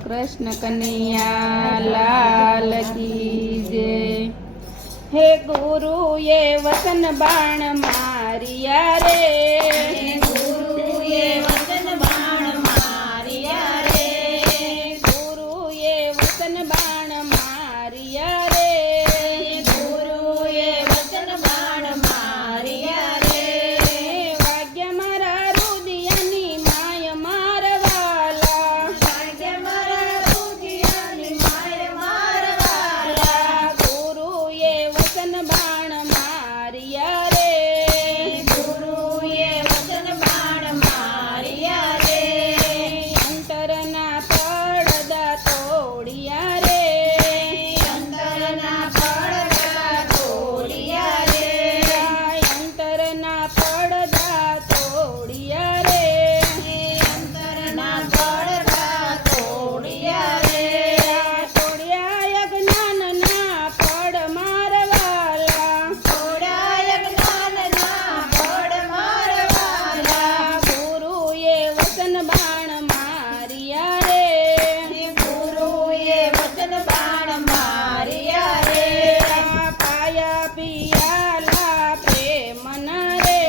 कृष्ण कन्हैया लाल की जय। हे गुरु ये वचन बाण मारिया रे, गुरु ये वचन बाण मारिया रे, गुरु ये वचन बाण मारिया रे, गुरु ये वचन बाण मारिया रे, वाग्य मारा रुदियानी माय मारवाला, भाग्य मारा रुदियानी माय मारवाला, गुरु ये वचन बाण मारिया रे, गुरु ये वचन बाण मारिया रे, अंतरना પડદા તોડિયા રે, અંતરના પડદા તોડિયા રે, અંતરના પડદા તોડિયા રે, અંતરના પડદા તોડિયા રે, તોડિયા અજ્ઞાનના પડ મારવાલા, તોડાય જ્ઞાનના પડ મારવાલા, ગુરુએ વચન બાણ મારિયા રે, ગુરુએ વચન બાણ મારિયા રે, પાયા પિયાલા પ્રેમના રે,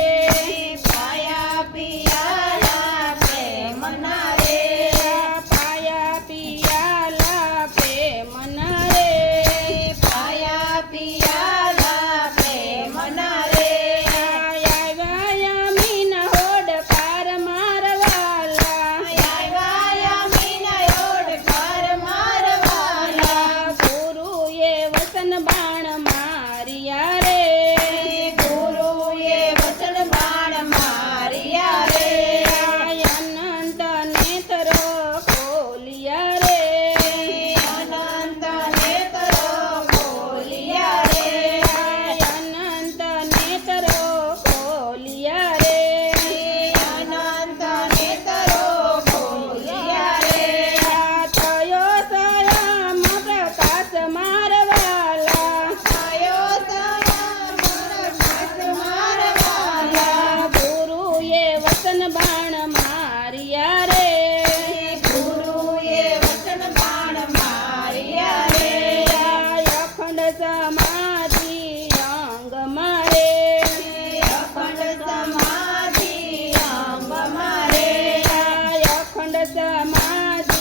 પાયા પિયાલા પ્રેમના રે, પાયા પિયાલા પ્રેમના રે, પાયા પિયાલા પ્રેમના રે, મીન હોડ પાર મારવાલા, આવ્યા મીના યોડ પાર મારવાલા, ગુરુએ વચન બાણ મારિયા રે, ગુરુએ વચન બાણ મારિયા રે, અનંત નેત્રો ખોલિયા રે, અનંત નેત્રો ખોલિયા રે, અનંત નેત્રો ખોલિયા રે, અનંત નેત્રો ખોલિયા રે, થયો સયામ પ્રકાશ મારવાલા, આયો સયામ પ્રકાશ મારવાલા, ગુરુએ વચન બાણ મારિયા રે, ગુરુએ વચન બાણ મારિયા રે, અખંડ સમાધિ અંગ મારે, અખંડ સમાધિ અંગ મારે, અખંડ સમાધિ